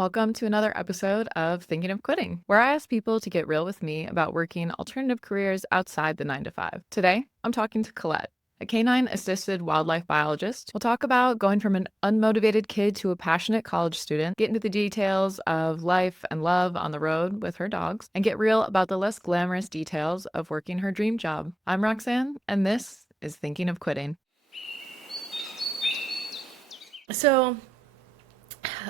Welcome to another episode of Thinking of Quitting, where I ask people to get real with me about working alternative careers outside the 9 to 5. Today, I'm talking to Colette, a canine-assisted wildlife biologist. We'll talk about going from an unmotivated kid to a passionate college student, get into the details of life and love on the road with her dogs, and get real about the less glamorous details of working her dream job. I'm Roxanne, and this is Thinking of Quitting. So,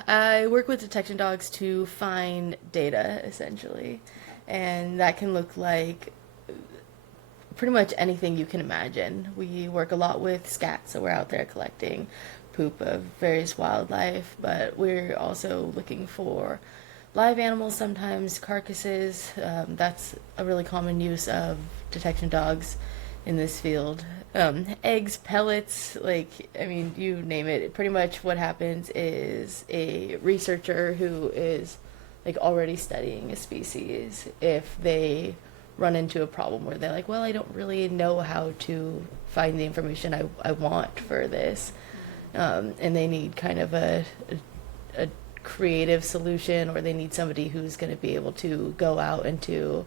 I work with detection dogs to find data, essentially. And that can look like pretty much anything you can imagine. We work a lot with scats, so we're out there collecting poop of various wildlife, but we're also looking for live animals, sometimes carcasses. That's a really common use of detection dogs in this field. Eggs, pellets, you name it. Pretty much what happens is a researcher who is already studying a species, if they run into a problem where they're like, well, I don't really know how to find the information I want for this, and they need kind of a creative solution, or they need somebody who's going to be able to go out into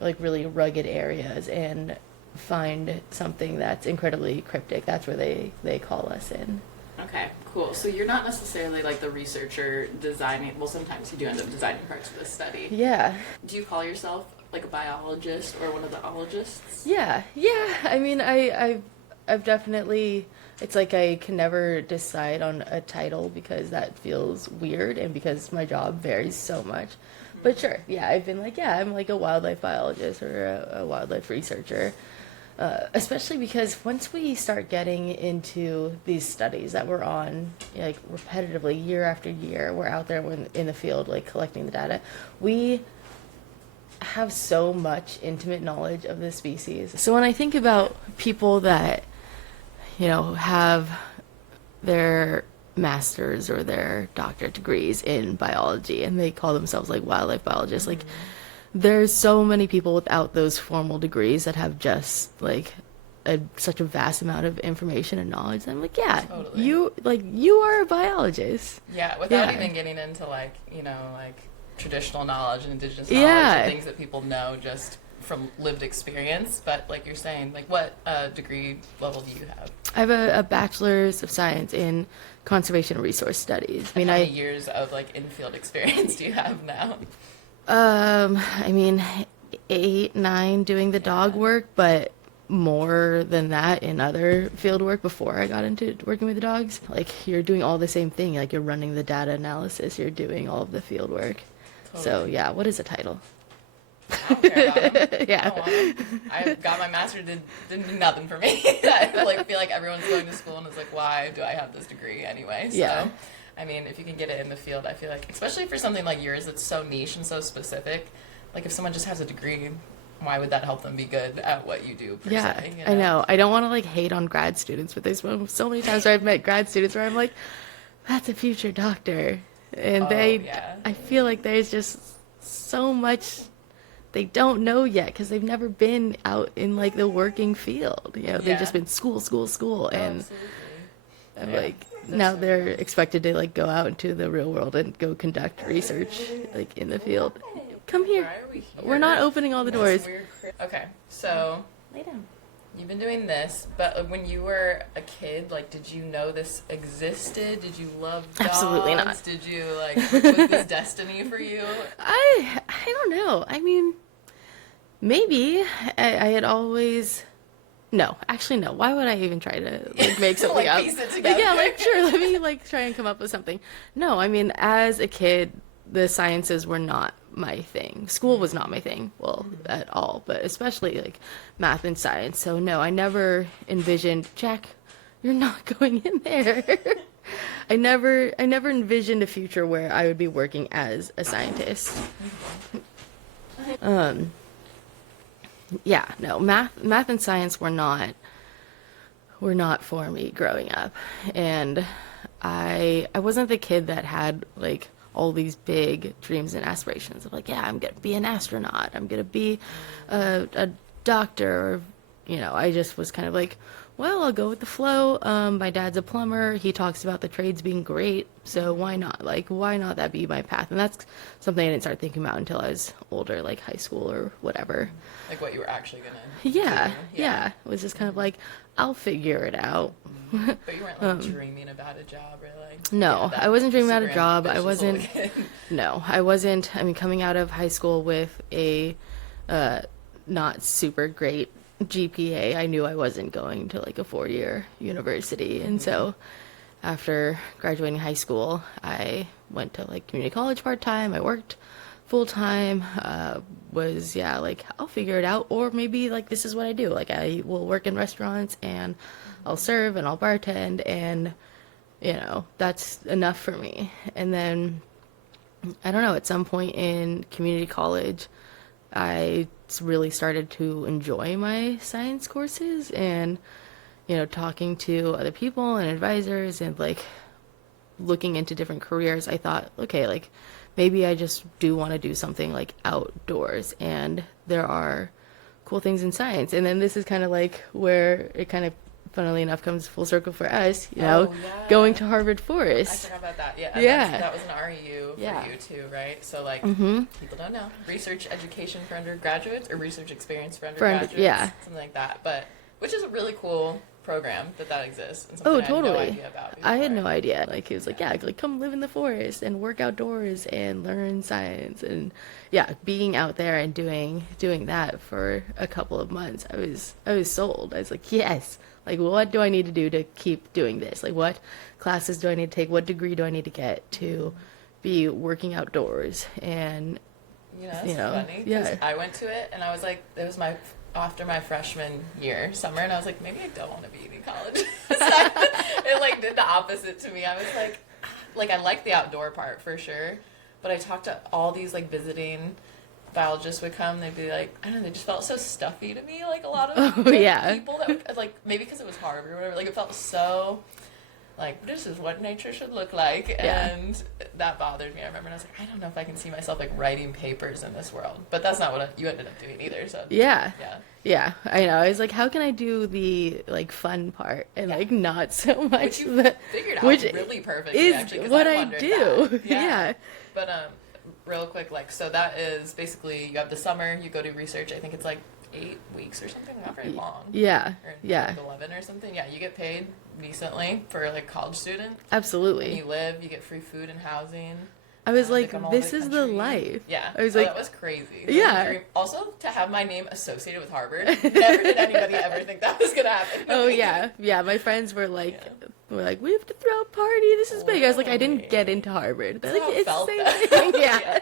really rugged areas and find something that's incredibly cryptic. That's where they call us in. Okay, cool. So you're not necessarily the researcher designing, well, sometimes you do end up designing parts of the study. Yeah. Do you call yourself a biologist or one of the ologists? Yeah. I mean, I've definitely, it's I can never decide on a title because that feels weird and because my job varies so much. But sure, yeah, I've been I'm a wildlife biologist or a wildlife researcher. Especially because once we start getting into these studies that we're on, repetitively, year after year, we're out there in the field, collecting the data, we have so much intimate knowledge of the species. So when I think about people that, have their master's or their doctorate degrees in biology and they call themselves wildlife biologists, there's so many people without those formal degrees that have just such a vast amount of information and knowledge. I'm yeah, totally. You are a biologist. Yeah, without even getting into traditional knowledge and indigenous knowledge and things that people know just from lived experience. But like you're saying, what degree level do you have? I have a bachelor's of science in conservation and resource studies. How many years of in-field experience do you have now? 8, 9 doing the dog work, but more than that in other field work before I got into working with the dogs. You're doing all the same thing. You're running the data analysis, you're doing all of the field work. Totally. So yeah, what is a title? I don't care about them. Yeah. I got my master's, didn't do nothing for me. I feel like everyone's going to school and is why do I have this degree anyway? So. Yeah. I mean, if you can get it in the field, I feel especially for something like yours that's so niche and so specific, if someone just has a degree, why would that help them be good at what you do, per se, I know. I don't want to, hate on grad students, but there's so many times where I've met grad students where I'm that's a future doctor. And I feel there's just so much they don't know yet because they've never been out in, the working field. They've just been school, and absolutely. I'm now they're expected to go out into the real world and go conduct research in the field. Come here. Why are we here? We're not opening all the doors. Okay, so Lay down. you've been doing this, but when you were a kid, did you know this existed? Did you love dogs? Absolutely not. Did you was this destiny for you? I don't know. I mean, maybe I had always. No, actually, no. Why would I even try to make something up? Piece it together. Sure. Let me try and come up with something. No, I mean, as a kid, the sciences were not my thing. School was not my thing, well, at all. But especially math and science. So no, I never envisioned. Jack, you're not going in there. I never envisioned a future where I would be working as a scientist. Yeah, no, math and science were not for me growing up. And I wasn't the kid that had all these big dreams and aspirations of I'm gonna be an astronaut, I'm gonna be a doctor, or I just was kind of well, I'll go with the flow. My dad's a plumber. He talks about the trades being great, so why not? Like, why not that be my path? And that's something I didn't start thinking about until I was older, like high school or whatever. Like what you were actually gonna Yeah, do. yeah. It was just kind of like, I'll figure it out. But you weren't like dreaming about a job or like No, I wasn't dreaming about a job. I ambitious little wasn't. kid. No, I wasn't. I mean, coming out of high school with a not super great GPA, I knew I wasn't going to like a 4-year university. And so after graduating high school, I went to like community college part-time. I worked full-time. Was, yeah, like, I'll figure it out. Or maybe like this is what I do. Like, I will work in restaurants and I'll serve and I'll bartend, and that's enough for me. And then I don't know, at some point in community college, I really started to enjoy my science courses, and talking to other people and advisors and like looking into different careers, I thought, okay, like maybe I just do want to do something like outdoors, and there are cool things in science. And then this is kind of like where it kind of, funnily enough, comes full circle for us, going to Harvard I Forest. forgot about that. Yeah. And Yeah. that was an REU for Yeah. you too, right? So like people don't know. Research education for undergraduates or research experience for undergraduates. yeah. Something like that. But which is a really cool program that exists. And Oh, something totally. I had no idea about I had before. no idea. Like, he was like, yeah, like, come live in the forest and work outdoors and learn science. And yeah, being out there and doing that for a couple of months, I was sold. I was like, yes. Like, what do I need to do to keep doing this? Like, what classes do I need to take? What degree do I need to get to be working outdoors? And It's funny. 'Cause yeah. I went to it and I was like, it was after my freshman year, summer, and I was like, maybe I don't want to be in college. So it like did the opposite to me. I was like I liked the outdoor part for sure, but I talked to all these like visiting biologists would come. They'd be like, I don't know, they just felt so stuffy to me. Like a lot of yeah. people that would, like maybe because it was Harvard or whatever. Like it felt so. Like, this is what nature should look like, Yeah. and that bothered me. I remember, and I was like, I don't know if I can see myself, like, writing papers in this world. But that's not what you ended up doing either, so. Yeah. Yeah. Yeah, I know. I was like, how can I do the like fun part and like not so much Which you figured out which really perfectly, is actually, 'cause what I wondered do. that. Yeah. But, real quick, like, so that is basically, you have the summer, you go do research, I think it's like 8 weeks or something, not very long. Yeah. Or Yeah. like 11 or something. Yeah, you get paid decently for, like, college student. And Absolutely. you live, you get free food and housing. I was They like, come all over this the is the country. life. Yeah. I was like, that was crazy. Yeah. Dream. Also, to have my name associated with Harvard. Never did anybody ever think that was gonna happen. oh yeah, yeah. My friends were like, we have to throw a party. This is big. I was like, I didn't get into Harvard. They're That's like, how I it's the felt same then. thing. Yeah,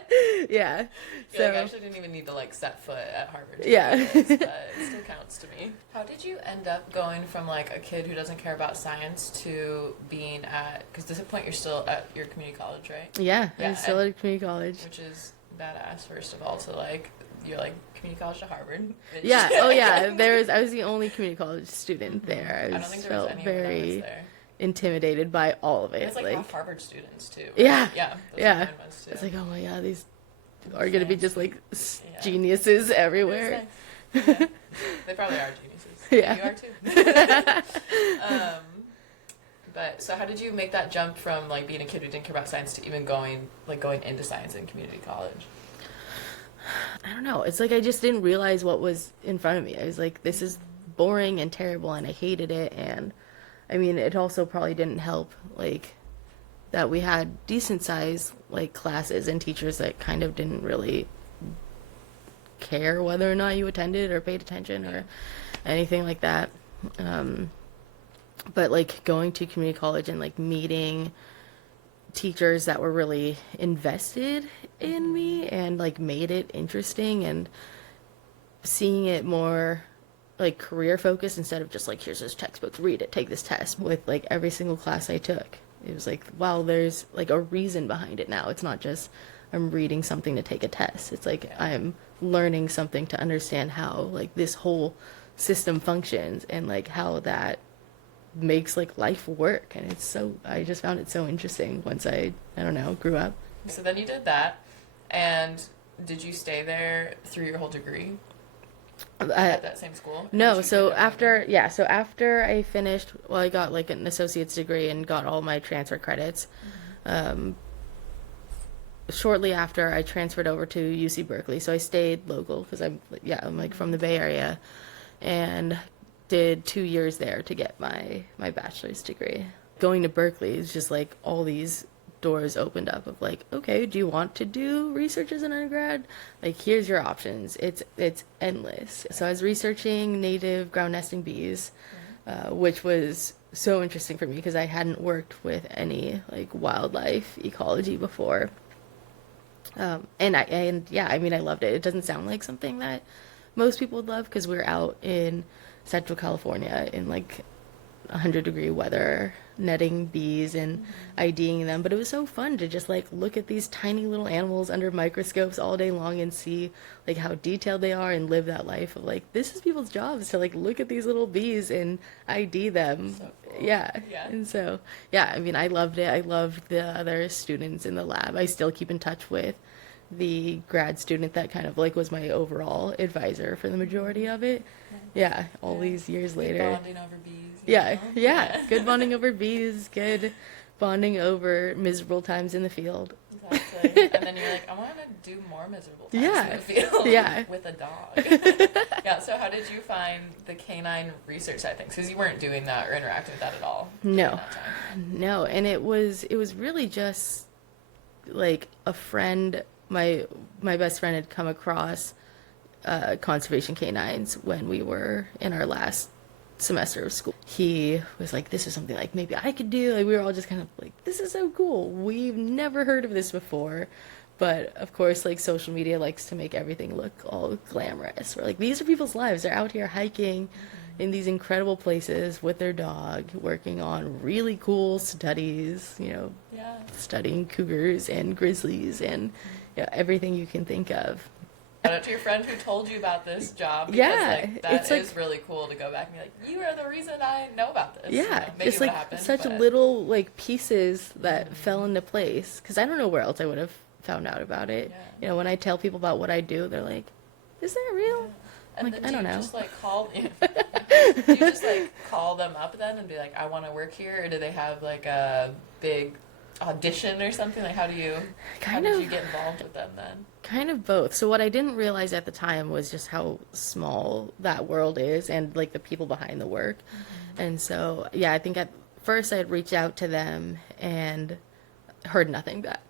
yeah. You're like, I So actually didn't even need to like set foot at Harvard. to Yeah. do this, but it still counts to me. How did you end up going from like a kid who doesn't care about science to being at? Because at this point you're still at your community college, right? yeah, Yeah, I'm still and- at community college. Which is badass. First of all, to like you're like community college to Harvard. Yeah. Oh yeah. I was the only community college student there. I I don't was think there was felt any of very them there. intimidated by all of it. It's like half Harvard students too. Right? Yeah. Yeah. That's Yeah. what mine was, too. It's like, oh my god, these are gonna be just like Yeah. geniuses It's everywhere. nice. Yeah. They probably are geniuses. Yeah. You are too. But so how did you make that jump from like being a kid who didn't care about science to even going into science in community college? I don't know. It's like I just didn't realize what was in front of me. I was like, this is boring and terrible, and I hated it. And I mean, it also probably didn't help like that we had decent size like classes and teachers that kind of didn't really care whether or not you attended or paid attention or anything like that. But like going to community college and like meeting teachers that were really invested in me and like made it interesting, and seeing it more like career focused instead of just like, here's this textbook, read it, take this test. With like every single class I took, it was like, wow, there's like a reason behind it now. It's not just I'm reading something to take a test. It's like I'm learning something to understand how like this whole system functions and like how that makes like life work. And I just found it so interesting once I don't know, grew up. So then you did that, and did you stay there through your whole degree? At that same school? No, You so did it after, yeah, so after I finished, well, I got like an associate's degree and got all my transfer credits. Um, Shortly after, I transferred over to UC Berkeley, so I stayed local because I'm like from the Bay Area, and did 2 years there to get my bachelor's degree. Going to Berkeley is just like all these doors opened up of like, okay, do you want to do research as an undergrad? Like, here's your options. It's endless. So I was researching native ground nesting bees, which was so interesting for me because I hadn't worked with any like wildlife ecology before. And yeah, I mean, I loved it. It doesn't sound like something that most people would love because we're out in Central California in like 100-degree weather, netting bees and IDing them. But it was so fun to just like look at these tiny little animals under microscopes all day long and see like how detailed they are and live that life of like, this is people's jobs to like look at these little bees and ID them. So cool. Yeah. Yeah. And so, yeah, I mean, I loved it. I loved the other students in the lab. I still keep in touch with the grad student that kind of like was my overall advisor for the majority of it. Yeah, all these years later. Bonding over bees. Yeah, yeah. Good bonding over bees, good bonding over miserable times in the field. Exactly. And then you're like, I want to do more miserable times in the field Yeah. with a dog. Yeah, so how did you find the canine research side of things? Because you weren't doing that or interacting with that at all. No. That time. No, and it was really just like a friend, my best friend had come across conservation canines when we were in our last semester of school. He was like, this is something like maybe I could do. Like, we were all just kind of like, this is so cool. We've never heard of this before. But of course, like, social media likes to make everything look all glamorous. We're like, these are people's lives. They're out here hiking in these incredible places with their dog, working on really cool studies, Yeah. studying cougars and grizzlies and everything you can think of. Shout out to your friend who told you about this job. Because, Yeah, like, that it's is like, really cool to go back and be like, you are the reason I know about this. yeah, Maybe just it like happened, such but... little like pieces that fell into place. Because I don't know where else I would have found out about it. Yeah. When I tell people about what I do, they're like, "Is that real?" Yeah. And Like, then I don't know. Just like call do you just like call them up then and be like, I want to work here, or do they have like a big audition or something? Like, how did you get involved with them then? Kind of both. So what I didn't realize at the time was just how small that world is and like the people behind the work. And so, yeah, I think at first I'd reach out to them and heard nothing back.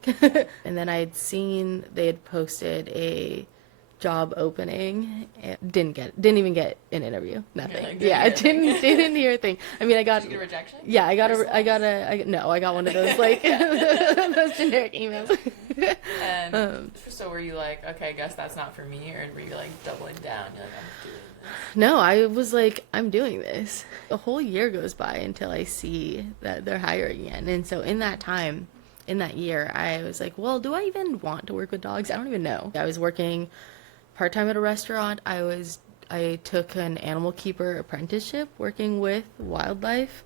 And then I had seen they had posted a job opening and didn't even get an interview. Nothing. Like, I didn't hear a thing. I mean, I got Did you get a rejection? yeah, I got one of those like those generic emails. And so were you like, okay, I guess that's not for me, or were you like doubling down? You're like, I'm doing this. No, I was like, I'm doing this. A whole year goes by until I see that they're hiring again. And so in that time, in that year, I was like, well, do I even want to work with dogs? I don't even know. I was working part-time at a restaurant. I took an animal keeper apprenticeship working with wildlife,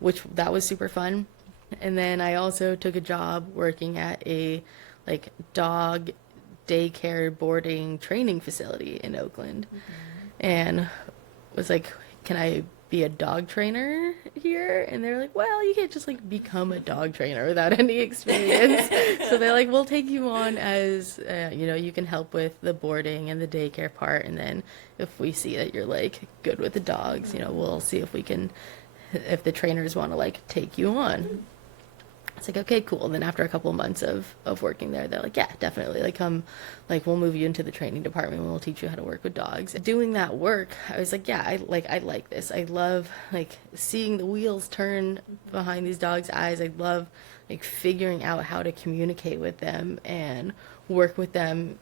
which that was super fun. And then I also took a job working at a like dog daycare boarding training facility in Oakland, and was like, can I be a dog trainer here? And they're like, well, you can't just like become a dog trainer without any experience. So they're like, we'll take you on as you can help with the boarding and the daycare part, and then if we see that you're like good with the dogs, we'll see if the trainers want to like take you on. It's like, okay, cool. And then after a couple of months of working there, they're like, yeah, definitely. Like, come, like, we'll move you into the training department and we'll teach you how to work with dogs. Doing that work, I was like, yeah, I like this. I love, like, seeing the wheels turn behind these dogs' eyes. I love, like, figuring out how to communicate with them and work with them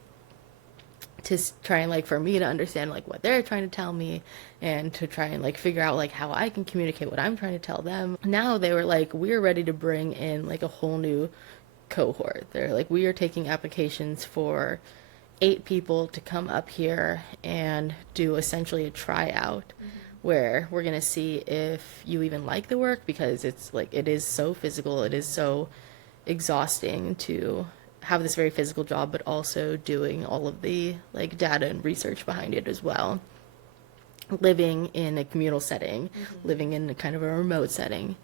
to try and, like, for me to understand, like, what they're trying to tell me, and to try and, like, figure out, like, how I can communicate what I'm trying to tell them. Now they were like, we're ready to bring in, like, a whole new cohort. They're like, we are taking applications for 8 people to come up here and do essentially a tryout, where we're going to see if you even like the work, because it's, like, it is so physical, it is so exhausting to have this very physical job, but also doing all of the like data and research behind it as well. Living in a communal setting, living in a kind of a remote setting.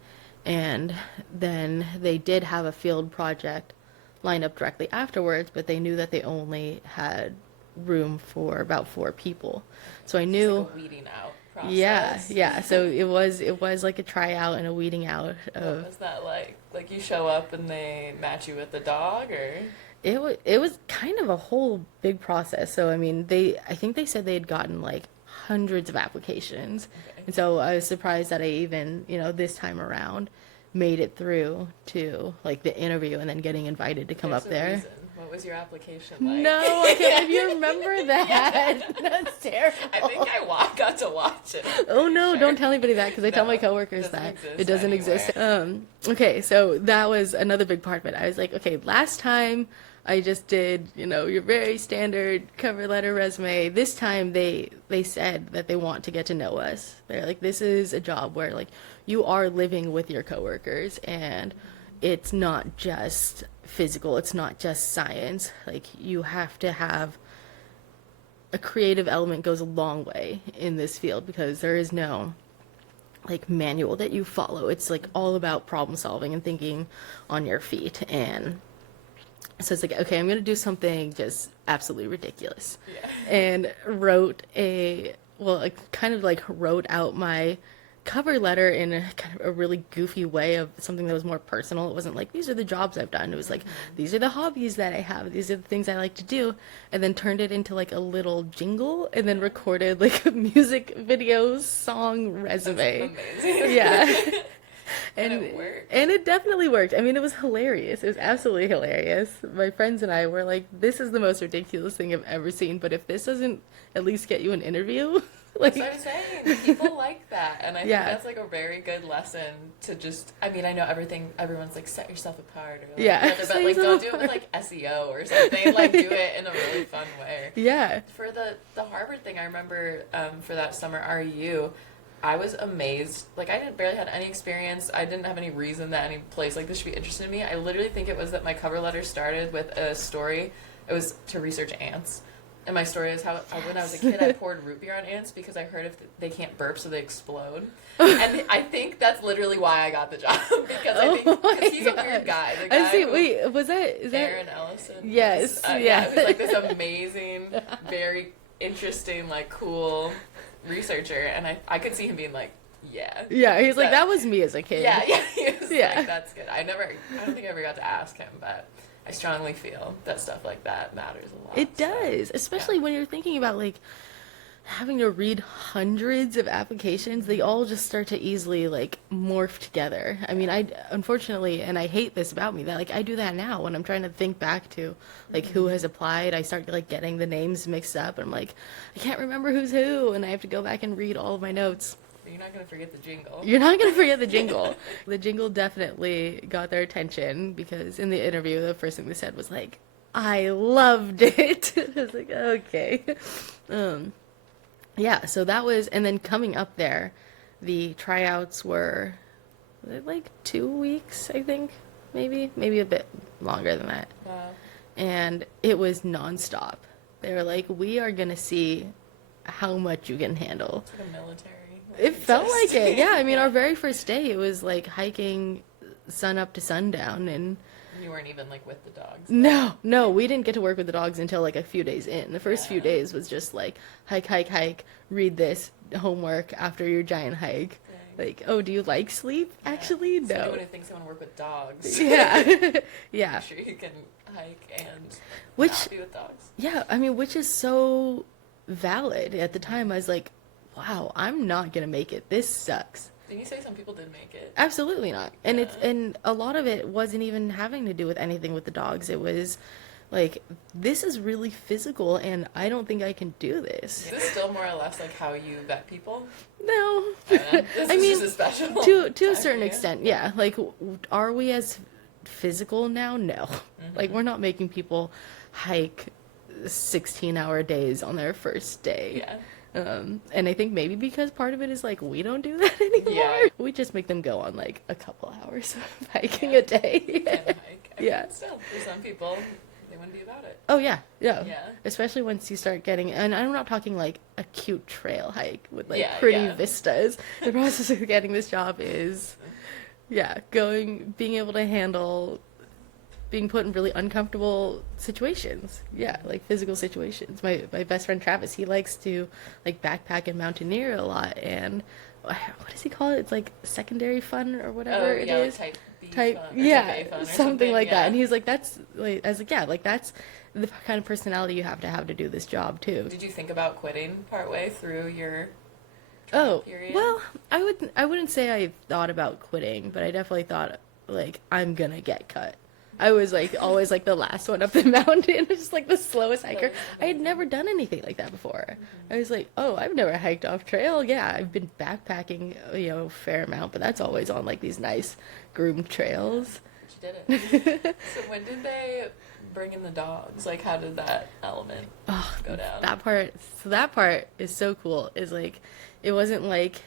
And then they did have a field project lined up directly afterwards, but they knew that they only had room for about 4 people. So I knew, like a weeding out process. yeah. So it was like a tryout and a weeding out of. What was that like? Like you show up and they match you with the dog, or? It was kind of a whole big process. So I mean, I think they said they had gotten like hundreds of applications. Okay. And so I was surprised that I even, this time around made it through to like the interview and then getting invited to come There's up a there. reason. What was your application like? No, I can't if you remember that. That's terrible. I think I got to watch it. Oh no, Sure. don't tell anybody that because I tell No, my coworkers doesn't that exist it doesn't anywhere. exist. Okay, so that was another big part of it. I was like, okay, last time I just did, your very standard cover letter resume. This time they said that they want to get to know us. They're like, this is a job where like you are living with your coworkers and it's not just physical, it's not just science. Like you have to have a creative element goes a long way in this field because there is no like manual that you follow. It's like all about problem solving and thinking on your feet. And so it's like, okay, I'm gonna do something just absolutely ridiculous. Yeah. And I kind of like wrote out my cover letter in a kind of a really goofy way of something that was more personal. It wasn't like, these are the jobs I've done. It was like, these are the hobbies that I have. These are the things I like to do. And then turned it into like a little jingle and then recorded like a music video song resume. That's amazing. Yeah. And it worked. And it definitely worked. I mean, it was hilarious. It was absolutely hilarious. My friends and I were like, this is the most ridiculous thing I've ever seen, but if this doesn't at least get you an interview, like, That's what I'm saying. People like that. And I think Yeah. that's like a very good lesson to just, I mean, I know everyone's like, set yourself apart or like, Yeah. whatever, Set but like, yourself don't do it with like SEO or something. Like, do it in a really fun way. yeah. For the Harvard thing, I remember for that summer RU, I was amazed. Like, I didn't barely had any experience. I didn't have any reason that any place like this should be interested in me. I literally think it was that my cover letter started with a story. It was to research ants. And my story is how when I was a kid, I poured root beer on ants because I heard if they can't burp, so they explode. And I think that's literally why I got the job because I think because he's a weird guy. The guy I see. who- Wait, is that? Aaron Ellison. Yes, Yeah. yeah. Who's like this amazing, very interesting, like cool researcher, and I could see him being like, yeah. Yeah, he's like, that was me as a kid. Yeah, he was Yeah. like, that's good. I don't think I ever got to ask him, but I strongly feel that stuff like that matters a lot. It so, does, especially when you're thinking about like having to read hundreds of applications. They all just start to easily like morph together. I mean, I unfortunately, and I hate this about me, that like I do that now when I'm trying to think back to like who has applied. I start like getting the names mixed up, and I'm like, I can't remember who's who, and I have to go back and read all of my notes. You're not gonna forget the jingle. You're not going to forget the jingle. The jingle definitely got their attention because in the interview, the first thing they said was like, I loved it. I was like, okay. Yeah, so that was, and then coming up there, the tryouts were like 2 weeks, I think, maybe a bit longer than that. Wow. And it was nonstop. They were like, we are going to see how much you can handle. It's like a military. It felt like it. Yeah, I mean, Yeah. our very first day, it was like hiking sun up to sundown, and You weren't even like with the dogs. no, we didn't get to work with the dogs until like a few days in. The first few Yeah. days was just like hike, read this homework after your giant hike. Dang. Like, oh, do you like sleep? Yeah. Actually, So no. anyone who thinks they want to work with dogs, Yeah, yeah, make sure you can hike and Which- not be with dogs. yeah. I mean, which is so valid. At the time, I was like, wow, I'm not gonna make it. This sucks. Didn't you say some people did make it? Absolutely not. And Yeah. and a lot of it wasn't even having to do with anything with the dogs. It was like, this is really physical and I don't think I can do this. Is this still more or less like how you vet people? No. I don't know. This I is mean, just a special to a time certain for you. extent, yeah. Like, are we as physical now? No. Like, we're not making people hike 16-hour days on their first day. Yeah. And I think maybe because part of it is like, we don't do that anymore. Yeah. We just make them go on like a couple hours of hiking Yeah. a day. Kind of hike. I Yeah. mean, still, for some people, they wouldn't be about it. Oh yeah, yeah. Yeah. Especially once you start getting, and I'm not talking like a cute trail hike with like Yeah, pretty yeah. vistas. The process of getting this job is, yeah, being able to handle being put in really uncomfortable situations. Yeah, like physical situations. My best friend Travis, he likes to like backpack and mountaineer a lot, and what does he call it? It's like secondary fun or whatever it yeah, is. like type B Type, fun or yeah, type A fun or something like that. yeah. And he's like, that's like, I was like, yeah, like that's the kind of personality you have to do this job too. Did you think about quitting partway through your Oh, period? well, I wouldn't say I thought about quitting, but I definitely thought like I'm gonna get cut. I was like always like the last one up the mountain, just like the slowest hiker. I had never done anything like that before. I was like, oh, I've never hiked off trail. Yeah, I've been backpacking, a fair amount, but that's always on like these nice groomed trails. But you did it. So when did they bring in the dogs? Like, how did that element go down? That part is so cool. Is like, it wasn't like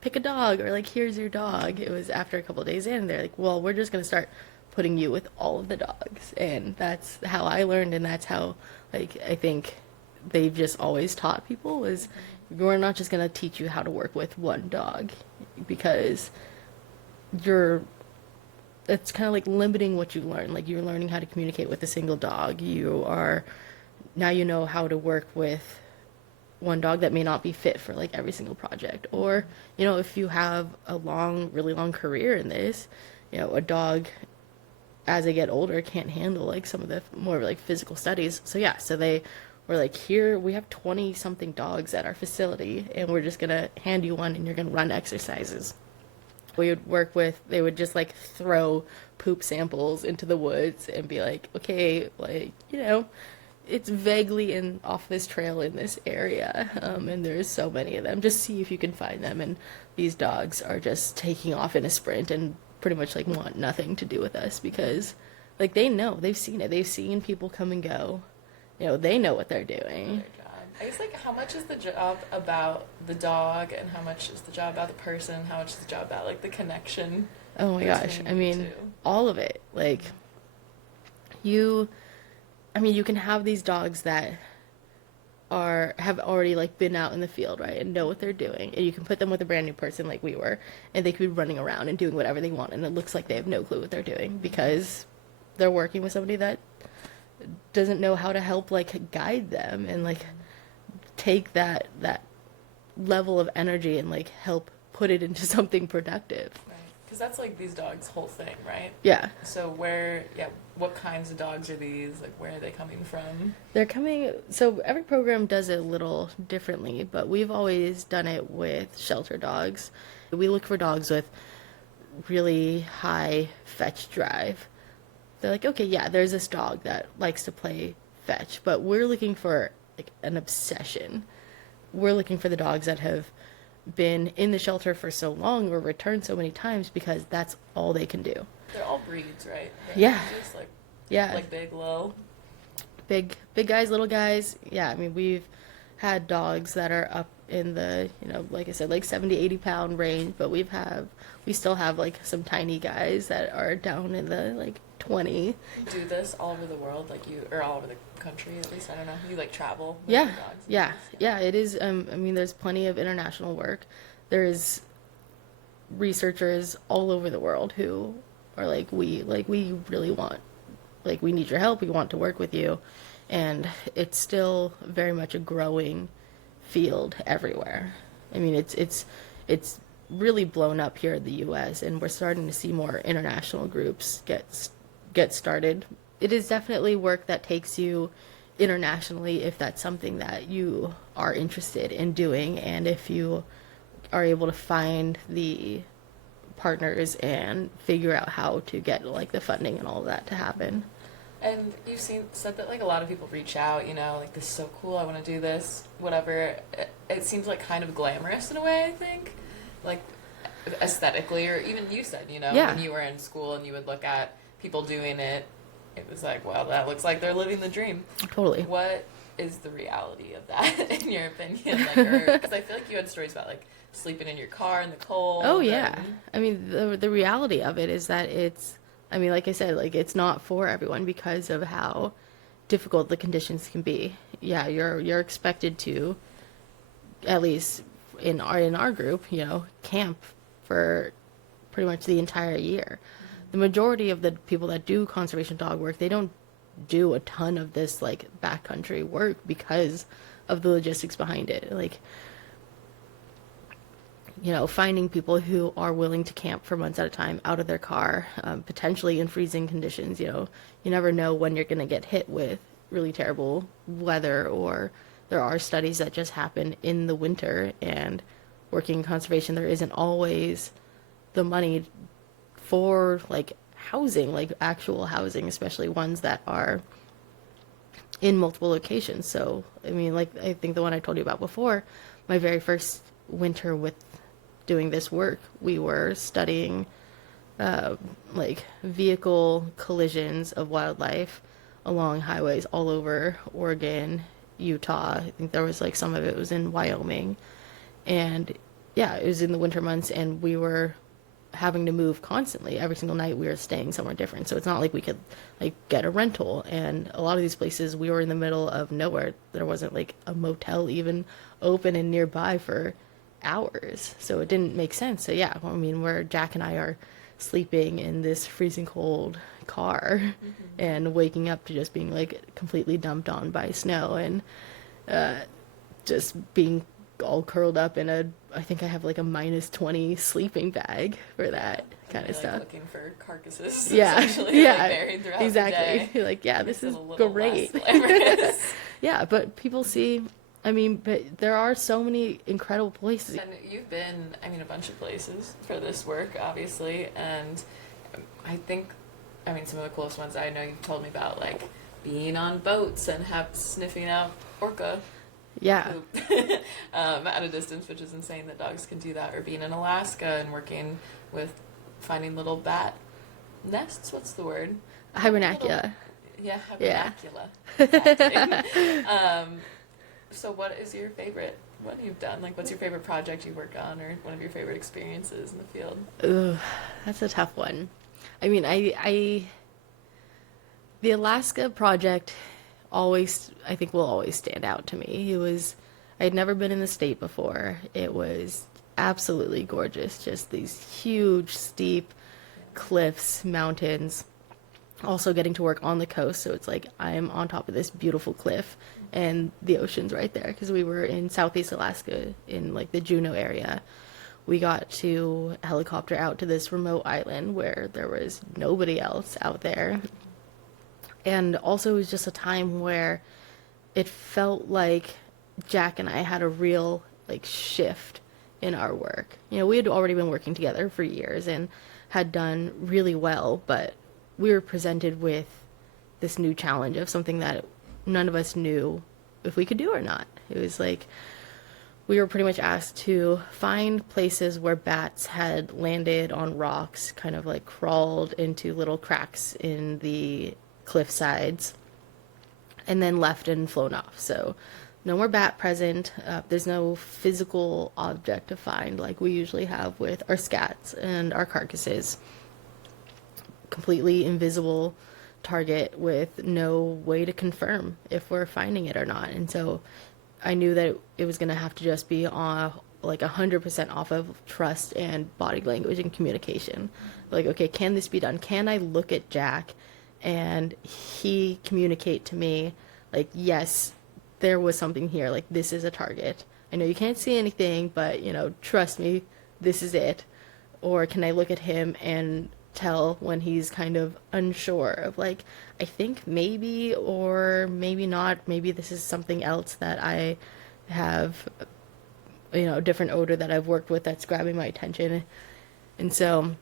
pick a dog or like here's your dog. It was after a couple of days in, they're like, well, we're just gonna start putting you with all of the dogs, and that's how I learned, and that's how like I think they've just always taught people is we're not just gonna teach you how to work with one dog because it's kind of like limiting what you learn. Like you're learning how to communicate with a single dog. Now you know how to work with one dog that may not be fit for like every single project. Or, if you have a really long career in this, a dog as they get older can't handle like some of the more like physical studies. So yeah, so they were like, here we have 20 something dogs at our facility and we're just gonna hand you one and you're gonna run exercises. They would just like throw poop samples into the woods and be like, okay, like, it's vaguely off this trail in this area, and there's so many of them. Just see if you can find them. And these dogs are just taking off in a sprint and pretty much like want nothing to do with us because, like, they've seen it. They've seen people come and go. They know what they're doing. I guess, like, how much is the job about the dog and how much is the job about the person? How much is the job about, like, the connection? Oh my gosh. I mean, all of it. Like, you can have these dogs that have already, like, been out in the field, right, and know what they're doing. And you can put them with a brand new person like we were, and they could be running around and doing whatever they want, and it looks like they have no clue what they're doing because they're working with somebody that doesn't know how to help, like, guide them and, like, take that level of energy and like help put it into something productive. Right, because that's like these dogs' whole thing, right? Yeah. So what kinds of dogs are these? Like, where are they coming from? So every program does it a little differently, but we've always done it with shelter dogs. We look for dogs with really high fetch drive. They're like, okay, yeah, there's this dog that likes to play fetch, but we're looking for like an obsession. We're looking for the dogs that have been in the shelter for so long or returned so many times because that's all they can do. They're all breeds, right? Yeah. Just like, yeah. Like big, low. Big guys, little guys. Yeah, I mean, we've had dogs that are up in the, like I said, like 70, 80 pound range, but we still have like some tiny guys that are down in the like 20. You do this all over the world, or all over the country at least, I don't know. You like travel with Yeah, your dogs? yeah, it is. I mean, there's plenty of international work. There's researchers all over the world who are like, we really want, like, we need your help. We want to work with you. And it's still very much a growing field everywhere. I mean, it's really blown up here in the U.S. and we're starting to see more international groups get started. It is definitely work that takes you internationally if that's something that you are interested in doing, and if you are able to find the partners and figure out how to get like the funding and all of that to happen. And you've said that like a lot of people reach out, like, this is so cool, I want to do this, whatever. It seems like kind of glamorous in a way, I think, like aesthetically, or even you said, Yeah. when you were in school and you would look at people doing it, it was like, well, that looks like they're living the dream. Totally. What is the reality of that, in your opinion? Because I feel like you had stories about like sleeping in your car in the cold. Oh yeah. I mean, the reality of it is that it's I mean, like I said, like it's not for everyone because of how difficult the conditions can be. Yeah, you're expected to, at least in our group, camp for pretty much the entire year. The majority of the people that do conservation dog work, they don't do a ton of this like backcountry work because of the logistics behind it. Like, finding people who are willing to camp for months at a time out of their car, potentially in freezing conditions. You never know when you're going to get hit with really terrible weather, or there are studies that just happen in the winter, and working in conservation, there isn't always the money for like housing, like actual housing, especially ones that are in multiple locations. So, I mean, like I think the one I told you about before, my very first winter with doing this work, we were studying like vehicle collisions of wildlife along highways all over Oregon, Utah. I think there was like some of it was in Wyoming. And yeah, it was in the winter months, and we were having to move constantly. Every single night we were staying somewhere different. So it's not like we could like get a rental. And a lot of these places we were in the middle of nowhere. There wasn't like a motel even open and nearby for hours. So it didn't make sense. So yeah, I mean, where Jack and I are sleeping in this freezing cold car and waking up to just being like completely dumped on by snow, and just being all curled up in I think I have like a -20 sleeping bag for that kind of like stuff. Looking for carcasses, Yeah, essentially, yeah, like, buried throughout exactly. the day. You're like, yeah, this Makes is it a little great. less glamorous. Yeah, but people see. I mean, but there are so many incredible places. And you've been, I mean, a bunch of places for this work, obviously, and I think, I mean, some of the coolest ones I know you've told me about, like being on boats and sniffing out orca Yeah, poop at a distance, which is insane that dogs can do that, or being in Alaska and working with finding little bat nests. What's the word? hibernacula. Yeah, Yeah. hibernacula. Exactly. So what is your favorite one you've done? Like, what's your favorite project you work on, or one of your favorite experiences in the field? Ugh, that's a tough one. I mean, the Alaska project always, I think, will always stand out to me. I'd never been in the state before. It was absolutely gorgeous. Just these huge, steep cliffs, mountains. Also getting to work on the coast, so it's like I'm on top of this beautiful cliff and the ocean's right there, because we were in Southeast Alaska in like the Juneau area. We got to helicopter out to this remote island where there was nobody else out there. And also it was just a time where it felt like Jack and I had a real like shift in our work. We had already been working together for years and had done really well, but we were presented with this new challenge of something that none of us knew if we could do or not. It was like we were pretty much asked to find places where bats had landed on rocks, kind of like crawled into little cracks in the cliff sides, and then left and flown off. So no more bat present. There's no physical object to find like we usually have with our scats and our carcasses. Completely invisible target with no way to confirm if we're finding it or not. And so I knew that it was going to have to just be on like 100% off of trust and body language and communication. Like, okay, can this be done? Can I look at Jack and he communicate to me like, yes, there was something here, like this is a target. I know you can't see anything, but trust me, this is it. Or can I look at him and tell when he's kind of unsure of like, I think maybe, or maybe not, maybe this is something else that I have, a different odor that I've worked with that's grabbing my attention. And so,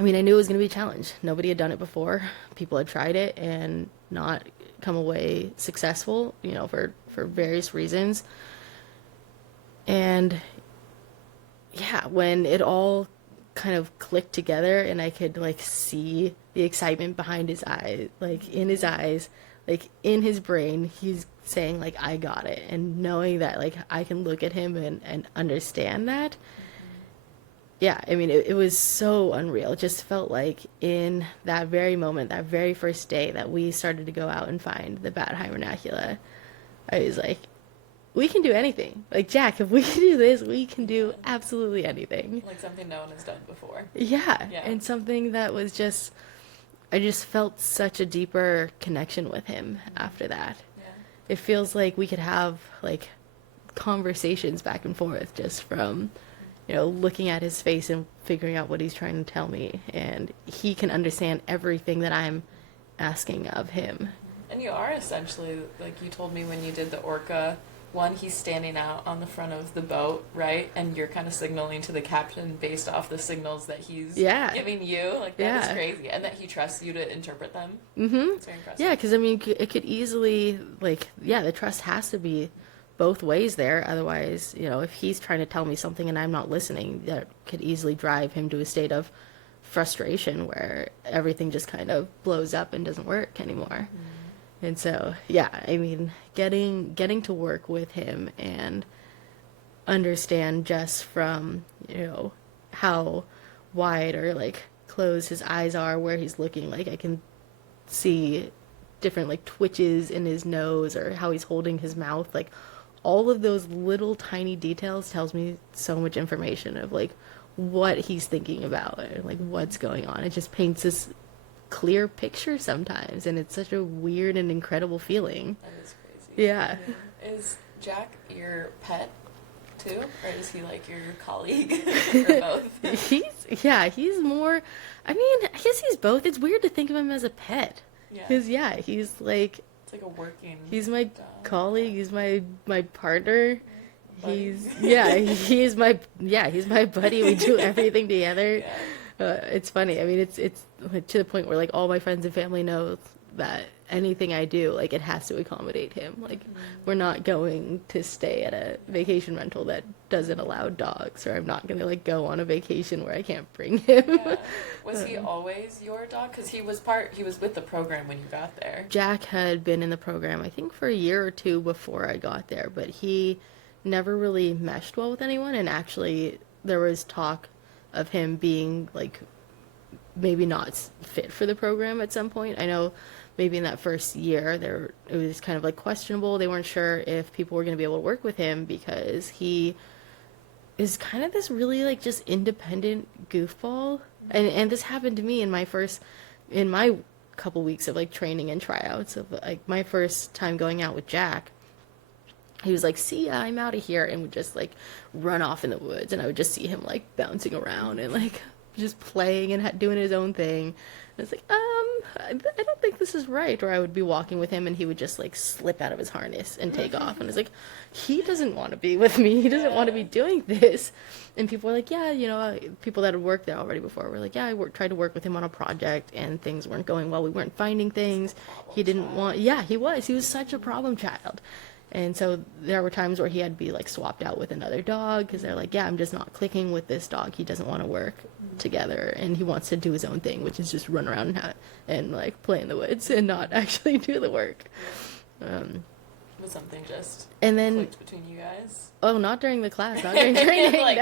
I mean, I knew it was going to be a challenge. Nobody had done it before. People had tried it and not come away successful, for various reasons. And yeah, when it all kind of clicked together and I could like see the excitement behind his eyes, like in his eyes, like in his brain, he's saying like, I got it. And knowing that like I can look at him and understand that, yeah, I mean, it was so unreal. It just felt like in that very moment, that very first day that we started to go out and find the Bat Hibernacula, I was like, we can do anything. Like, Jack, if we can do this, we can do absolutely anything. Like something no one has done before. Yeah, Yeah. and something that was just, I just felt such a deeper connection with him after that. Yeah. It feels like we could have, like, conversations back and forth just from, looking at his face and figuring out what he's trying to tell me. And he can understand everything that I'm asking of him. And you are essentially, like you told me when you did the orca one, he's standing out on the front of the boat, right? And you're kind of signaling to the captain based off the signals that he's giving you. Like, that is crazy. And that he trusts you to interpret them. Mm-hmm. It's very impressive. Yeah, because, I mean, it could easily, like, the trust has to be both ways there. Otherwise, if he's trying to tell me something and I'm not listening, that could easily drive him to a state of frustration where everything just kind of blows up and doesn't work anymore. And so, yeah, I mean, getting to work with him and understand just from, how wide or, like, closed his eyes are, where he's looking. Like, I can see different, like, twitches in his nose or how he's holding his mouth. Like, all of those little tiny details tells me so much information of, like, what he's thinking about and, like, what's going on. It just paints this clear picture sometimes, and it's such a weird and incredible feeling. That is crazy. Yeah. Is Jack your pet too, or is he like your colleague, or both? He's more, I mean, I guess he's both. It's weird to think of him as a pet. Because, he's like... It's like a working He's my dog. colleague, he's my partner. Buddy. He's my buddy. We do everything together. Yeah. It's funny. I mean, it's like, to the point where, like, all my friends and family know that anything I do, like, it has to accommodate him. Like, we're not going to stay at a vacation rental that doesn't allow dogs, or I'm not going to, like, go on a vacation where I can't bring him. Yeah. Was he always your dog? Because he was with the program when you got there. Jack had been in the program, I think, for a year or two before I got there, but he never really meshed well with anyone, and actually there was talk of him being, like, maybe not fit for the program at some point. I know maybe in that first year it was kind of, like, questionable. They weren't sure if people were going to be able to work with him because he is kind of this really, like, just independent goofball. And this happened to me in my couple weeks of, like, training and tryouts of, like, my first time going out with Jack. He was like, "See ya, I'm out of here," and would just, like, run off in the woods, and I would just see him, like, bouncing around and, like, just playing and doing his own thing. And it's like, I don't think this is right. Or I would be walking with him and he would just, like, slip out of his harness and take off. And it's like, he doesn't want to be with me. He doesn't want to be doing this. And people were like, people that had worked there already before were like, tried to work with him on a project and things weren't going well. We weren't finding things. He didn't want, he was such a problem child. And so there were times where he had to be, like, swapped out with another dog because they're like, I'm just not clicking with this dog. He doesn't want to work together, and he wants to do his own thing, which is just run around and like, play in the woods and not actually do the work. Was something just and then clicked between you guys? Oh, not during the class, not during training. Like,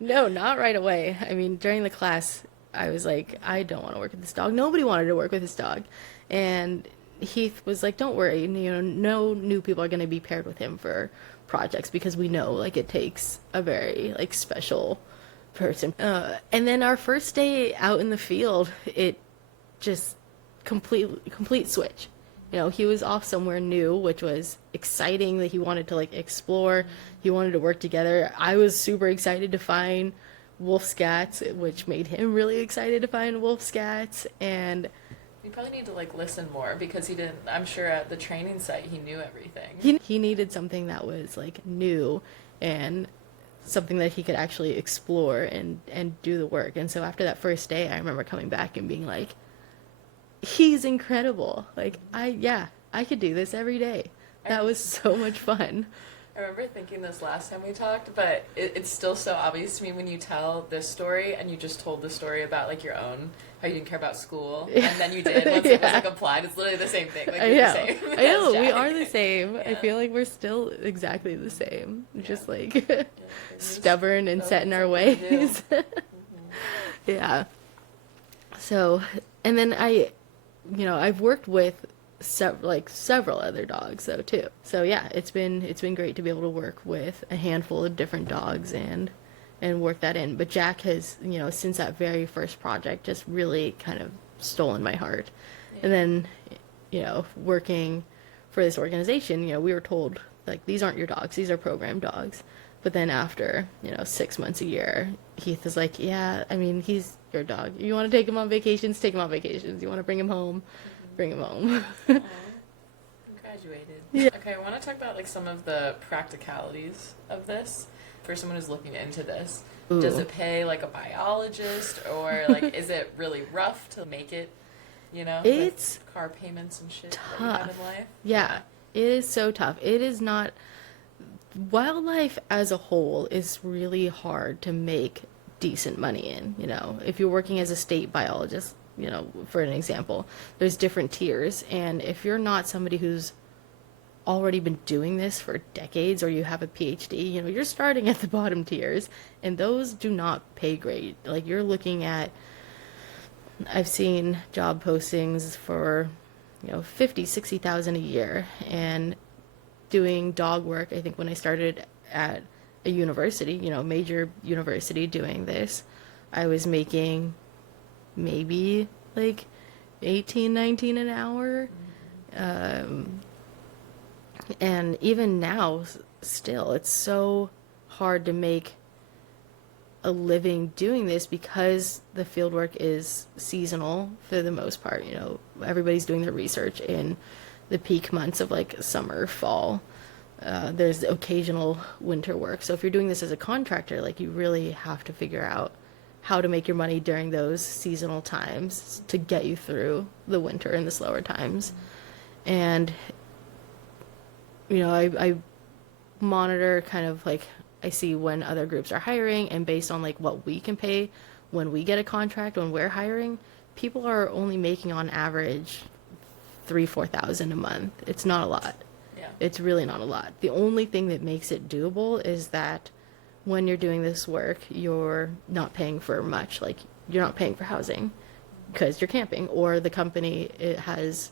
no, not right away. I mean, during the class, I was like, I don't want to work with this dog. Nobody wanted to work with this dog, and Heath was like, don't worry, no new people are going to be paired with him for projects because we know, like, it takes a very, like, special person. And then our first day out in the field, it just complete switch. He was off somewhere new, which was exciting that he wanted to, like, explore. He wanted to work together. I was super excited to find wolf scats, which made him really excited to find wolf scats. And you probably need to, like, listen more because he didn't, I'm sure at the training site he knew everything. He needed something that was, like, new and something that he could actually explore and do the work. And so after that first day, I remember coming back and being like, he's incredible. Like, I could do this every day. That was so much fun. I remember thinking this last time we talked, but it's still so obvious to me when you tell this story and you just told the story about, like, your own, how you didn't care about school, and then you did once it was, like, applied. It's literally the same thing. Like, you're the same. I know, we Jack. are the same. Yeah. I feel like we're still exactly the same. Yeah. Just, like, Yeah, stubborn and set in our ways. Yeah. So, and then I've worked with several other dogs though too. So yeah, it's been great to be able to work with a handful of different dogs and work that in. But Jack has, since that very first project, just really kind of stolen my heart. And then, working for this organization, we were told like these aren't your dogs; these are program dogs. But then after, 6 months, a year, Heath is like, yeah, I mean, he's your dog. You want to take him on vacations? Take him on vacations. You want to bring him home? Bring him home. Aw, I'm graduated. Yeah. Okay, I want to talk about like some of the practicalities of this for someone who's looking into this. Ooh. Does it pay like a biologist, or like is it really rough to make it? It's with car payments and shit tough. that you have in life. Yeah, it is so tough. It is not. Wildlife as a whole is really hard to make decent money in. If you're working as a state biologist, for an example, there's different tiers. And if you're not somebody who's already been doing this for decades or you have a PhD, you're starting at the bottom tiers, and those do not pay great. Like you're looking at, I've seen job postings for, 50, 60,000 a year, and doing dog work. I think when I started at a university, major university doing this, I was making maybe like 18, 19 an hour. And even now, still, it's so hard to make a living doing this because the fieldwork is seasonal for the most part. Everybody's doing their research in the peak months of like summer, fall. There's occasional winter work. So if you're doing this as a contractor, like you really have to figure out how to make your money during those seasonal times to get you through the winter and the slower times. And, I monitor kind of like, I see when other groups are hiring, and based on like what we can pay when we get a contract, when we're hiring, people are only making on average 3,000-4,000 a month. It's not a lot. Yeah. It's really not a lot. The only thing that makes it doable is that when you're doing this work, you're not paying for much. Like you're not paying for housing because you're camping, or the company, it has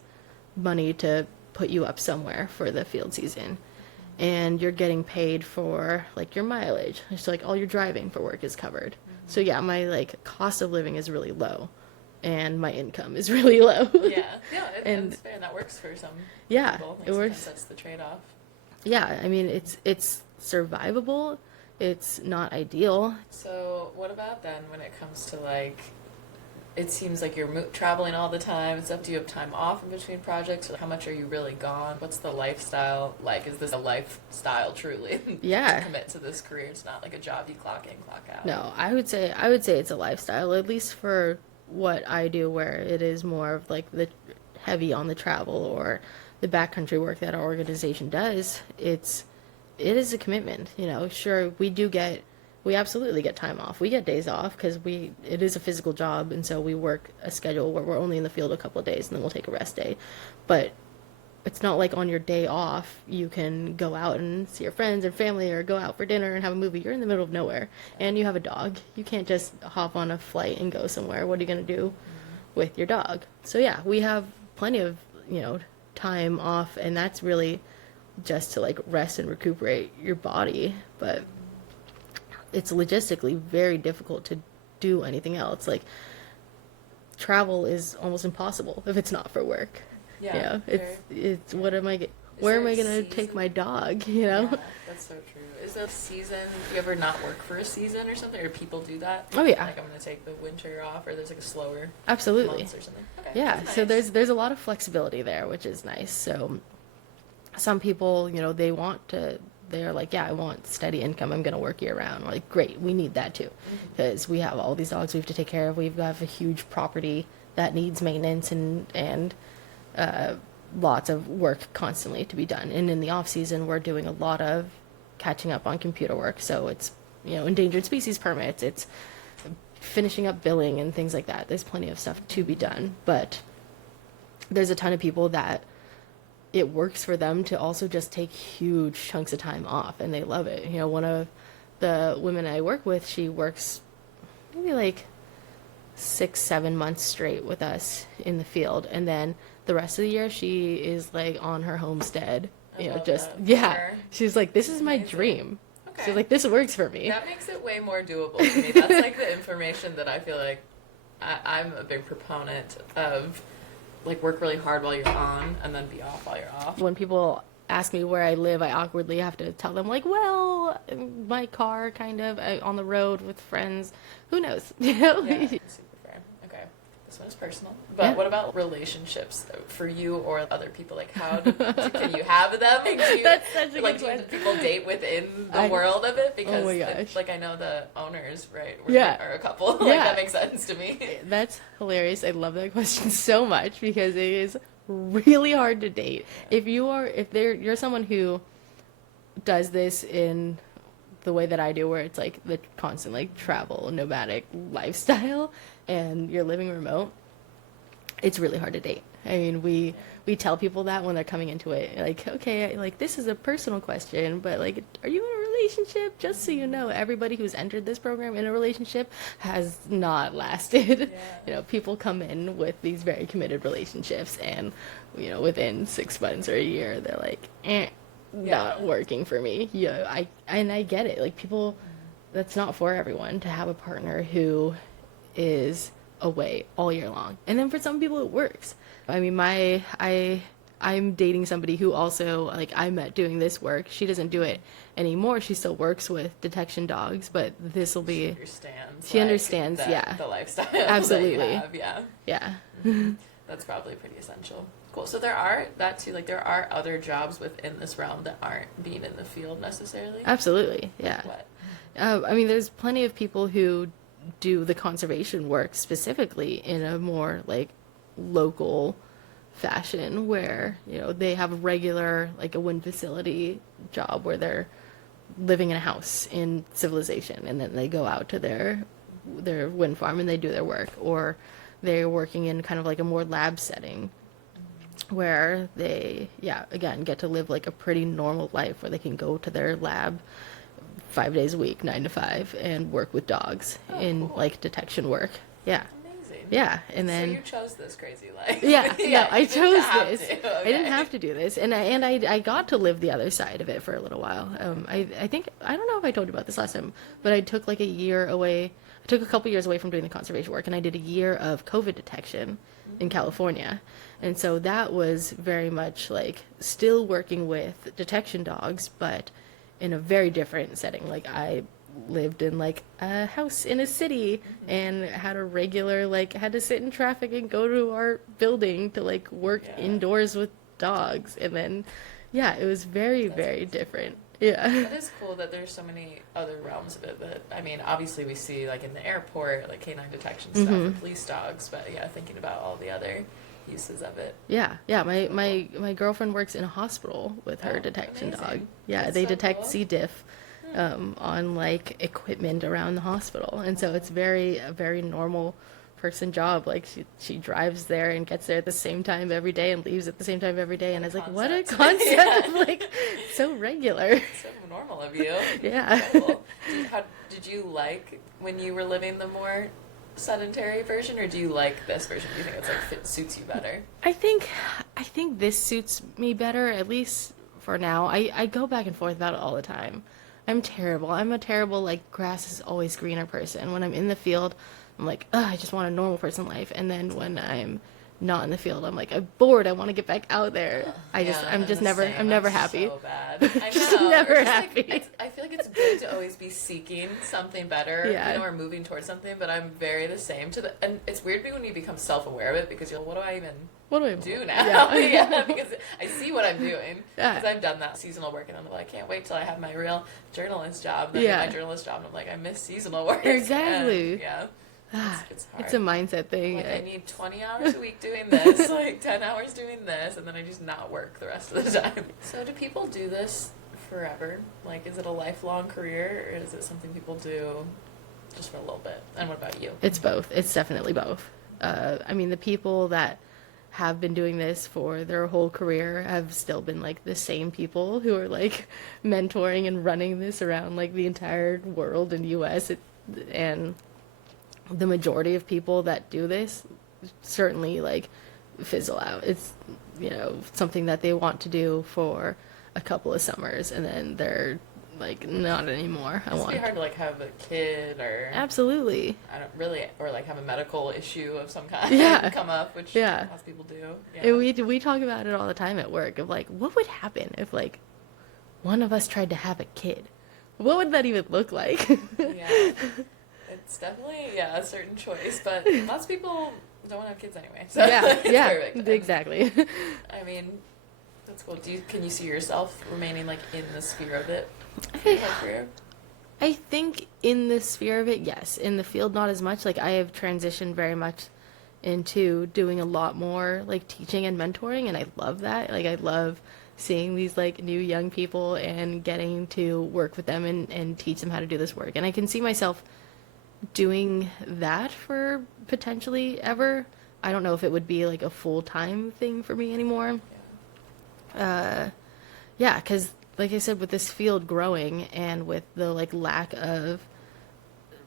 money to put you up somewhere for the field season, and you're getting paid for like your mileage. So like all your driving for work is covered. So yeah, my like cost of living is really low, and my income is really low. Yeah, And- it's fair. That works for some Yeah, people. it works. Sometimes that's the trade-off. Yeah, I mean it's survivable. It's not ideal. So what about then when it comes to like, it seems like you're traveling all the time and stuff. Do you have time off in between projects? Or how much are you really gone? What's the lifestyle like? Is this a lifestyle truly? Yeah. To commit to this career, it's not like a job you clock in, clock out. No, I would say it's a lifestyle, at least for what I do, where it is more of like the heavy on the travel or the backcountry work that our organization does. It is a commitment. Sure, we absolutely get time off. We get days off because it is a physical job, and so we work a schedule where we're only in the field a couple of days and then we'll take a rest day. But it's not like on your day off you can go out and see your friends and family or go out for dinner and have a movie. You're in the middle of nowhere, and you have a dog. You can't just hop on a flight and go somewhere. What are you going to do with your dog? So yeah, we have plenty of, time off, and that's really just to like rest and recuperate your body. But it's logistically very difficult to do anything else. Like travel is almost impossible if it's not for work. Yeah. It's what am I where am I gonna take my dog? Yeah, that's so true. Is there a season? Do you ever not work for a season or something, or people do that? Oh yeah, Like I'm gonna take the winter off, or there's like a slower absolutely. months or something. Okay, Yeah, that's so nice. there's a lot of flexibility there, which is nice. So some people, they're like, yeah, I want steady income. I'm going to work year round. We're like, great, we need that too, because we have all these dogs we have to take care of. We've got a huge property that needs maintenance and lots of work constantly to be done. And in the off season, we're doing a lot of catching up on computer work. So it's, endangered species permits. It's finishing up billing and things like that. There's plenty of stuff to be done, but there's a ton of people that it works for them to also just take huge chunks of time off, and they love it. One of the women I work with, she works maybe like 6, 7 months straight with us in the field, and then the rest of the year she is like on her homestead, I love just that for yeah. her. She's like, this is my Amazing. dream. Okay. She's like, this works for me. That makes it way more doable to me. That's like the information that I feel like I'm a big proponent of. Like, work really hard while you're on, and then be off while you're off. When people ask me where I live, I awkwardly have to tell them, like, well, my car, kind of, on the road with friends. Who knows? You know? Yeah, super fair. Okay, this one is personal. But Yeah. what about relationships for you or other people? Like, how can you have them? Like, do you, That's such a like, good do question. people date within the world of it? Because, Oh my gosh. like, I know the owners, right, Yeah. are a couple. Like, Yeah. that makes sense to me. That's hilarious. I love that question so much because it is really hard to date. If you're someone who does this in the way that I do, where it's like the constant like travel nomadic lifestyle and you're living remote, it's really hard to date. I mean, we tell people that when they're coming into it, like, okay, like, this is a personal question, but like, are you in a relationship? Just so you know, everybody who's entered this program in a relationship has not lasted. Yeah. You know, people come in with these very committed relationships, and you know, within 6 months or a year, they're like, not working for me. Yeah, I get it. Like, people, that's not for everyone to have a partner who is away all year long. And then for some people it works. I mean, I'm dating somebody who also, like, I met doing this work. She doesn't do it anymore. She still works with detection dogs, but this will be She understands yeah. the lifestyle Absolutely. that you have, yeah. Yeah. That's probably pretty essential. Cool. So there are that too. Like, there are other jobs within this realm that aren't being in the field necessarily. Absolutely. Yeah. What? I mean, there's plenty of people who do the conservation work specifically in a more like local fashion, where you know they have a regular, like, a wind facility job where they're living in a house in civilization, and then they go out to their wind farm and they do their work, or they're working in kind of like a more lab setting where they, yeah, again, get to live like a pretty normal life where they can go to their lab 5 days a week, 9 to 5, and work with dogs in cool. like detection work. Yeah. Amazing. Yeah. And So then you chose this crazy life. yeah, no, I you didn't chose have this. to. I didn't Okay. have to do this, and I got to live the other side of it for a little while. I think, I don't know if I told you about this last time, but I took like a year away. I took a couple years away from doing the conservation work, and I did a year of COVID detection in California, and so that was very much like still working with detection dogs, but in a very different setting. Like, I lived in like a house in a city and had a regular, like, had to sit in traffic and go to our building to like work indoors with dogs, and then yeah, it was very different. Yeah. That is cool that there's so many other realms of it that, I mean, obviously we see, like, in the airport, like, canine detection stuff with police dogs, but yeah, thinking about all the other uses of it. Yeah, my girlfriend works in a hospital with her detection amazing. dog. Yeah, That's they so detect cool. C. diff on like equipment around the hospital, and so it's a very normal person job. Like, she drives there and gets there at the same time every day and leaves at the same time every day, and I was like, what a Concept. concept of, like, so regular. So normal of you. Yeah. Incredible. Did you like when you were living the more sedentary version, or do you like this version? Do you think it's like suits you better? I think this suits me better, at least for now. I go back and forth about it all the time. I'm terrible. I'm a terrible, like, grass is always greener person. When I'm in the field, I'm like, ugh, I just want a normal person life. And then when I'm not in the field, I'm like, I'm bored. I want to get back out there. I'm never happy. So bad. I Just know. never It's happy. I feel like it's good to always be seeking something better, Yeah. or moving towards something. But I'm very the same and it's weird when you become self-aware of it, because you're like, what do I even What do I do now? Yeah. Yeah, because I see what I'm doing. Yeah. Because I've done that seasonal work, and I'm like, I can't wait till I have my real journalist job. Then Yeah. my journalist job, and I'm like, I miss seasonal work. Exactly. And, yeah. It's hard. It's a mindset thing. Like, I need 20 hours a week doing this, like 10 hours doing this, and then I just not work the rest of the time. So do people do this forever? Like, is it a lifelong career, or is it something people do just for a little bit? And what about you? It's both. It's definitely both. I mean, the people that have been doing this for their whole career have still been like the same people who are like mentoring and running this around like the entire world and US. And the majority of people that do this certainly like fizzle out. It's, you know, something that they want to do for a couple of summers and then they're like, not anymore. It's be hard to like have a kid or Absolutely. I don't really, or like have a medical issue of some kind come up, which Yeah. lots of people do. Yeah. And we talk about it all the time at work of like, what would happen if like one of us tried to have a kid? What would that even look like? Yeah. It's definitely, a certain choice, but lots of people don't want to have kids anyway. So yeah, perfect. Exactly. I mean, that's cool. Can you see yourself remaining like in the sphere of it? I think in the sphere of it, yes. In the field, not as much. Like I have transitioned very much into doing a lot more like teaching and mentoring, and I love that. Like I love seeing these like new young people and getting to work with them and teach them how to do this work. And I can see myself doing that for potentially ever. I don't know if it would be like a full-time thing for me anymore. Yeah, because like I said, with this field growing and with the like lack of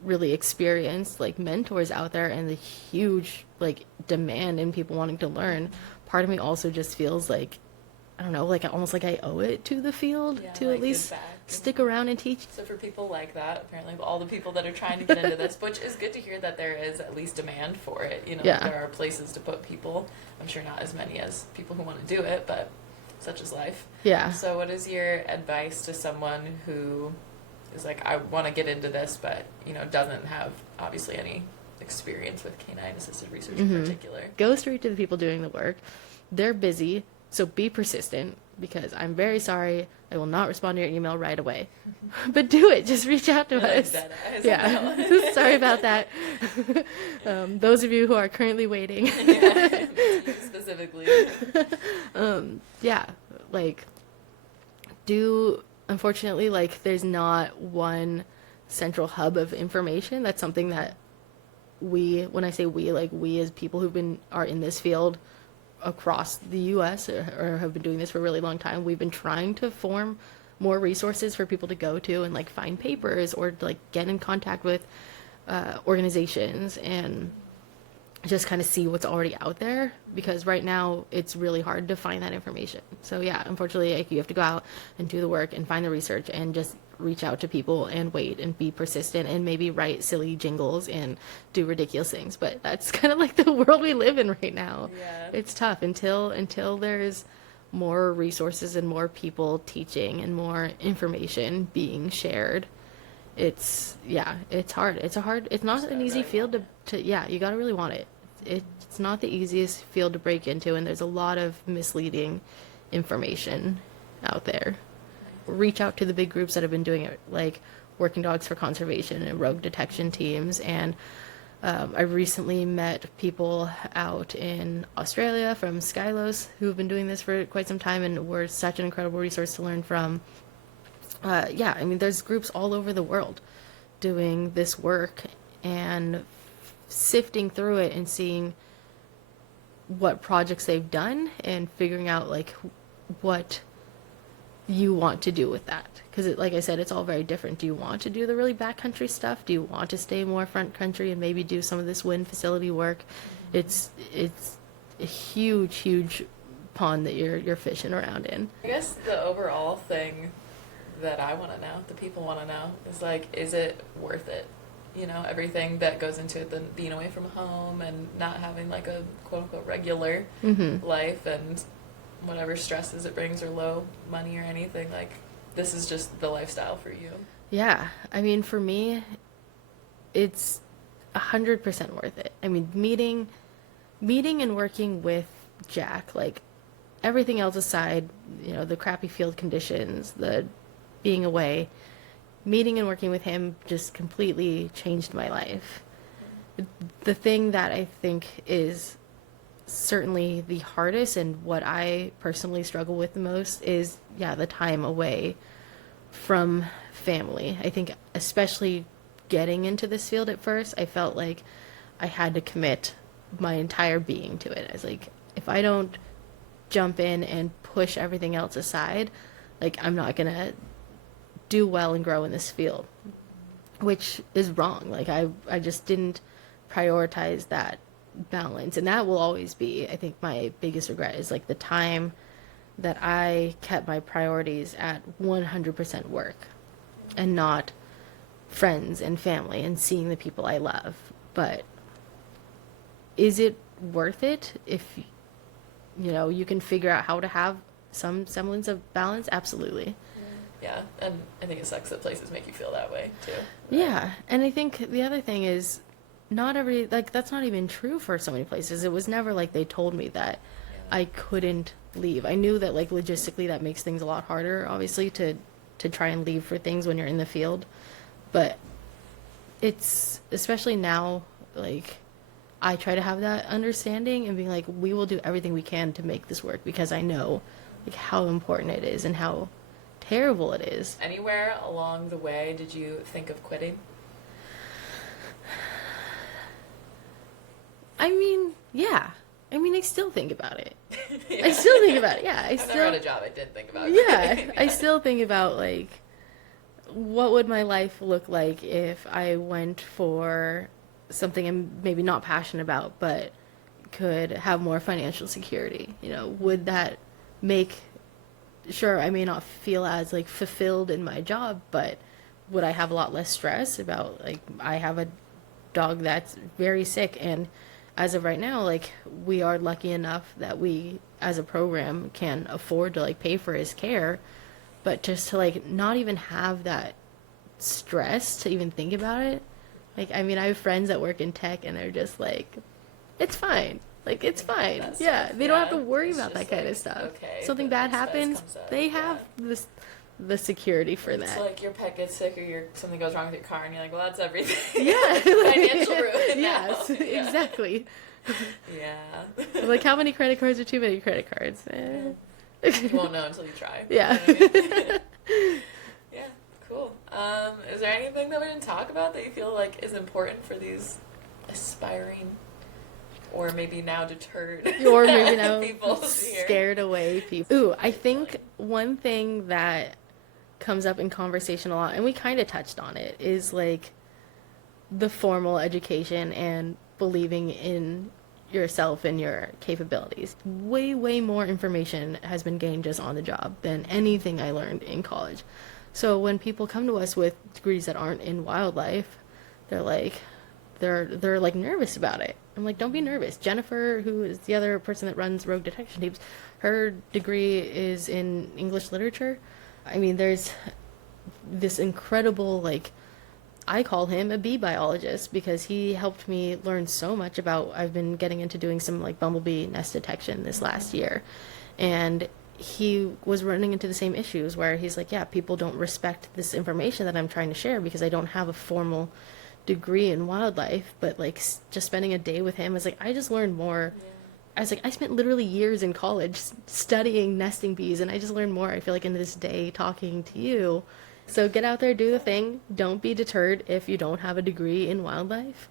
really experienced like mentors out there and the huge like demand in people wanting to learn, part of me also just feels like, I don't know, like almost like I owe it to the field to like at least stick around and teach. So for people like that, apparently all the people that are trying to get into this, which is good to hear that there is at least demand for it. You know, there are places to put people. I'm sure not as many as people who want to do it, but such is life. Yeah. So what is your advice to someone who is like, I want to get into this, but, you know, doesn't have obviously any experience with canine-assisted research in particular? Go straight to the people doing the work. They're busy. So be persistent, because I'm very sorry, I will not respond to your email right away. But do it. Just reach out to us. Yeah. Sorry about that. Those of you who are currently waiting. Specifically. Yeah. Like, unfortunately, like, there's not one central hub of information. That's something that when I say we, like, we as people are in this field across the U.S. or have been doing this for a really long time, we've been trying to form more resources for people to go to and like find papers or like get in contact with organizations and just kind of see what's already out there, because right now it's really hard to find that information. So yeah, unfortunately, like, you have to go out and do the work and find the research and just reach out to people and wait and be persistent and maybe write silly jingles and do ridiculous things. But that's kind of like the world we live in right now. Yeah. It's tough until there's more resources and more people teaching and more information being shared. It's hard. It's not an easy field to you got to really want it. It's not the easiest field to break into, and there's a lot of misleading information out there. Reach out to the big groups that have been doing it, like Working Dogs for Conservation and rogue detection teams. And I recently met people out in Australia from Skylos who have been doing this for quite some time and were such an incredible resource to learn from. I mean, there's groups all over the world doing this work, and sifting through it and seeing what projects they've done and figuring out like what you want to do with that, because like I said, it's all very different. Do you want to do the really backcountry stuff? Do you want to stay more front country and maybe do some of this wind facility work? It's a huge pond that you're fishing around in. I guess the overall thing that I want to know, the people want to know, is like, is it worth it? You know, everything that goes into it, then being away from home and not having like a quote unquote regular life and whatever stresses it brings or low money or anything, like this is just the lifestyle for you. Yeah, I mean, for me, it's 100% worth it. I mean, meeting and working with Jack, like everything else aside, you know, the crappy field conditions, the being away, meeting and working with him just completely changed my life. The thing that I think is certainly the hardest and what I personally struggle with the most is, the time away from family. I think especially getting into this field at first, I felt like I had to commit my entire being to it. I was like, if I don't jump in and push everything else aside, like I'm not going to do well and grow in this field, which is wrong. Like I just didn't prioritize that balance. And that will always be, I think, my biggest regret is like the time that I kept my priorities at 100% work and not friends and family and seeing the people I love. But is it worth it if you can figure out how to have some semblance of balance? Absolutely. Yeah, and I think it sucks that places make you feel that way too. Yeah, and I think the other thing is not every, like, that's not even true for so many places. It was never like they told me that I couldn't leave. I knew that, like, logistically that makes things a lot harder, obviously, to try and leave for things when you're in the field. But it's, especially now, like, I try to have that understanding and being like, we will do everything we can to make this work, because I know, like, how important it is and how terrible it is. Anywhere along the way did you think of quitting? I mean, yeah. I mean, I still think about it. Yeah. I still think about it. Yeah, I've never had a job I did think about Yeah, quitting. I still think about, like, what would my life look like if I went for something I'm maybe not passionate about, but could have more financial security? Would that make, sure, I may not feel as, like, fulfilled in my job, but would I have a lot less stress about, like, I have a dog that's very sick, and as of right now, like, we are lucky enough that we, as a program, can afford to, like, pay for his care, but just to, like, not even have that stress to even think about it. Like, I mean, I have friends that work in tech, and they're just like, it's fine. Like, it's fine. That's Yeah, stuff, they don't have yeah. to worry It's about that just kind of like, stuff. okay, Something the bad expense happens, comes up, they have the security for It's that. like your pet gets sick or something goes wrong with your car, and you're like, well, that's everything. Yeah. Financial ruin now. Yes, Yeah. exactly. Yeah. Like, how many credit cards are too many credit cards? You won't know until you try. Yeah. You know what I mean? Yeah, cool. Is there anything that we didn't talk about that you feel like is important for these aspiring, or maybe now deterred, Or maybe now people to hear? scared away people? Ooh, I think one thing that comes up in conversation a lot, and we kind of touched on it, is like the formal education and believing in yourself and your capabilities. Way, way more information has been gained just on the job than anything I learned in college. So when people come to us with degrees that aren't in wildlife, they're like nervous about it. I'm like, don't be nervous. Jennifer, who is the other person that runs rogue detection teams, her degree is in English literature. I mean, there's this incredible, like, I call him a bee biologist because he helped me learn so much about, I've been getting into doing some, like, bumblebee nest detection this last year. And he was running into the same issues where he's like, yeah, people don't respect this information that I'm trying to share because I don't have a formal degree in wildlife. But, like, just spending a day with him, I was like, I just learned more. Yeah. I was like, I spent literally years in college studying nesting bees, and I just learned more, I feel like, in this day talking to you. So get out there, do the thing. Don't be deterred if you don't have a degree in wildlife.